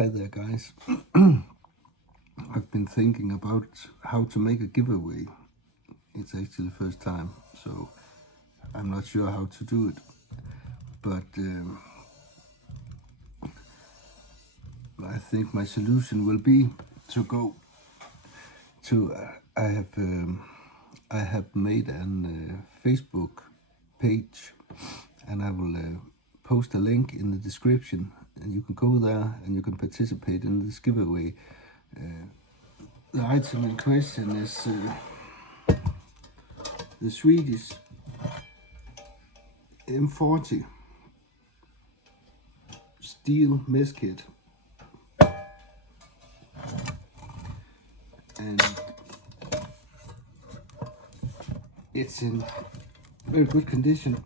Hi there, guys. I've been thinking about how to make a giveaway. It's actually the first time, so I'm not sure how to do it. But I think my solution will be to go to. I have made a Facebook page, and I will post a link in the description, and you can go there and you can participate in this giveaway. The item in question is the Swedish M40 steel mess kit, and it's in very good condition.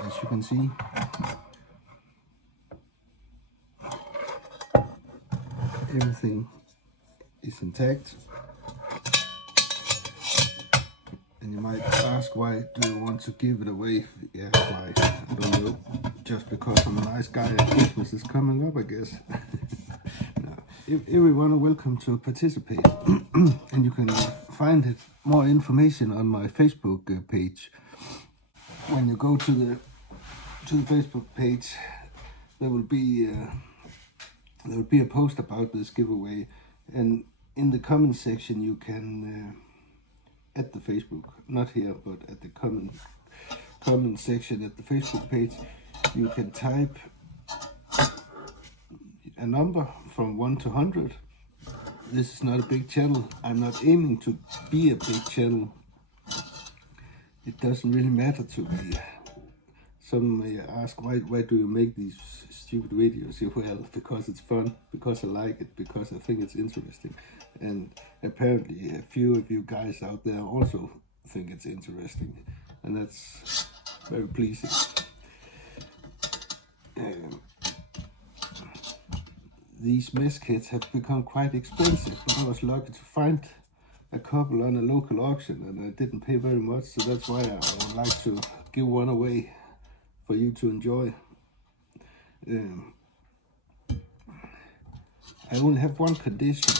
As you can see, everything is intact. And you might ask, why do you want to give it away? Yeah, why? I don't know. Just because I'm a nice guy and Christmas is coming up, I guess. No. Everyone are welcome to participate. And you can find more information on my Facebook page. When you go to the Facebook page, there will be a post about this giveaway, and in the comment section you can at the Facebook, not here, but at the comment section at the Facebook page, you can type a number from 1 to 100. This is not a big channel. I'm not aiming to be a big channel. It doesn't really matter to me. Some may ask, why do you make these stupid videos? Well, because it's fun, because I like it, because I think it's interesting. And apparently a few of you guys out there also think it's interesting. And that's very pleasing. These mess kits have become quite expensive, but I was lucky to find a couple on a local auction, and I didn't pay very much, so that's why I would like to give one away for you to enjoy. I only have one condition,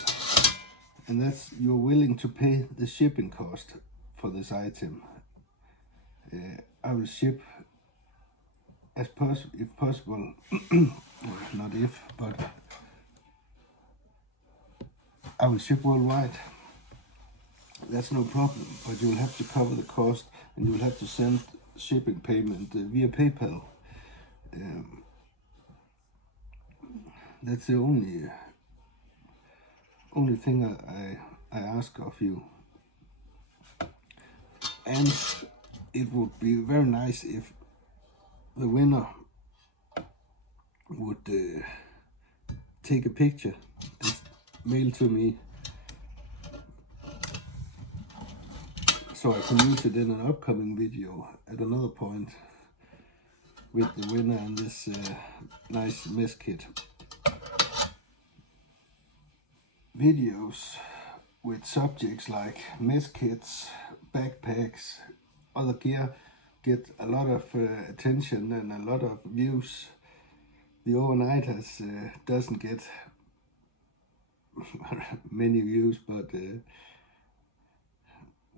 and that's you're willing to pay the shipping cost for this item. I will ship if possible, not if, but I will ship worldwide. That's no problem, but you'll have to cover the cost, and you'll have to send shipping payment via PayPal. That's the only thing I ask of you. And it would be very nice if the winner would take a picture and mail to me, so I can use it in an upcoming video at another point with the winner and this nice mess kit. Videos with subjects like mess kits, backpacks, other gear get a lot of attention and a lot of views. The overnighters doesn't get many views, but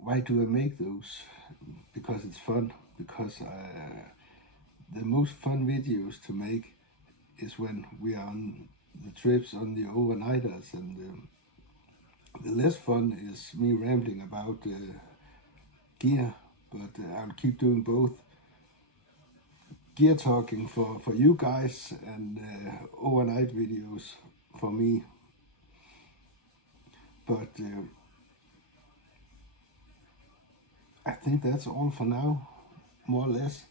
why do I make those? Because it's fun. Because the most fun videos to make is when we are on the trips, on the overnighters, and the less fun is me rambling about gear. But I'll keep doing both gear talking for you guys and overnight videos for me. But I think that's all for now, more or less.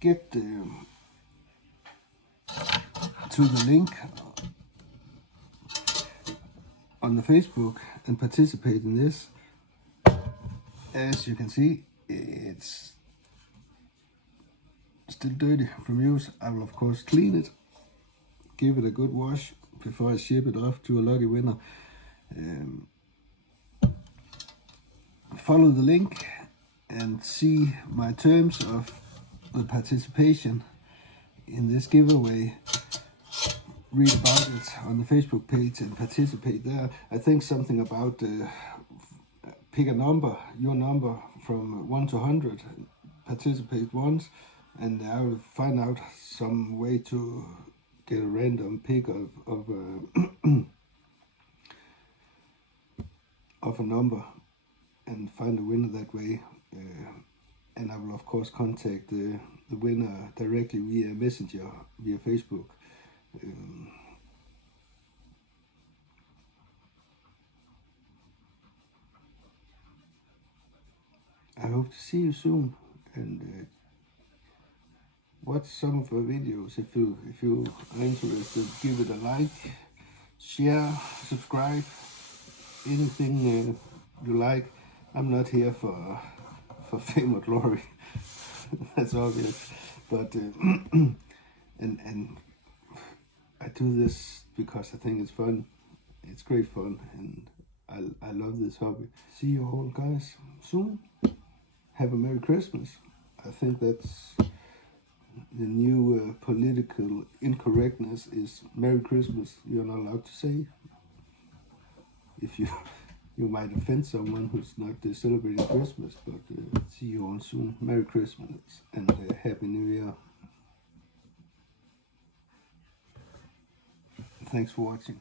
Get to the link on the Facebook and participate in this. As you can see, it's still dirty from use. I will of course clean it, give it a good wash before I ship it off to a lucky winner. Follow the link and see my terms of the participation. in this giveaway, read about it on the Facebook page and participate there. I think something about pick a number, your number from 1 to 100, participate once, and I will find out some way to get a random pick of of a number and find a winner that way. And I will of course contact the winner directly via Messenger, via Facebook. I hope to see you soon, and watch some of my videos. If you are interested, give it a like, share, subscribe, anything you like. I'm not here for fame or glory. That's obvious, but and I do this because I think it's fun. It's great fun, and I love this hobby. See you all guys soon. Have a Merry Christmas. I think that's the new political incorrectness is Merry Christmas. You're not allowed to say. If you might offend someone who's not celebrating Christmas, but see you all soon. Merry Christmas and Happy New Year. Thanks for watching.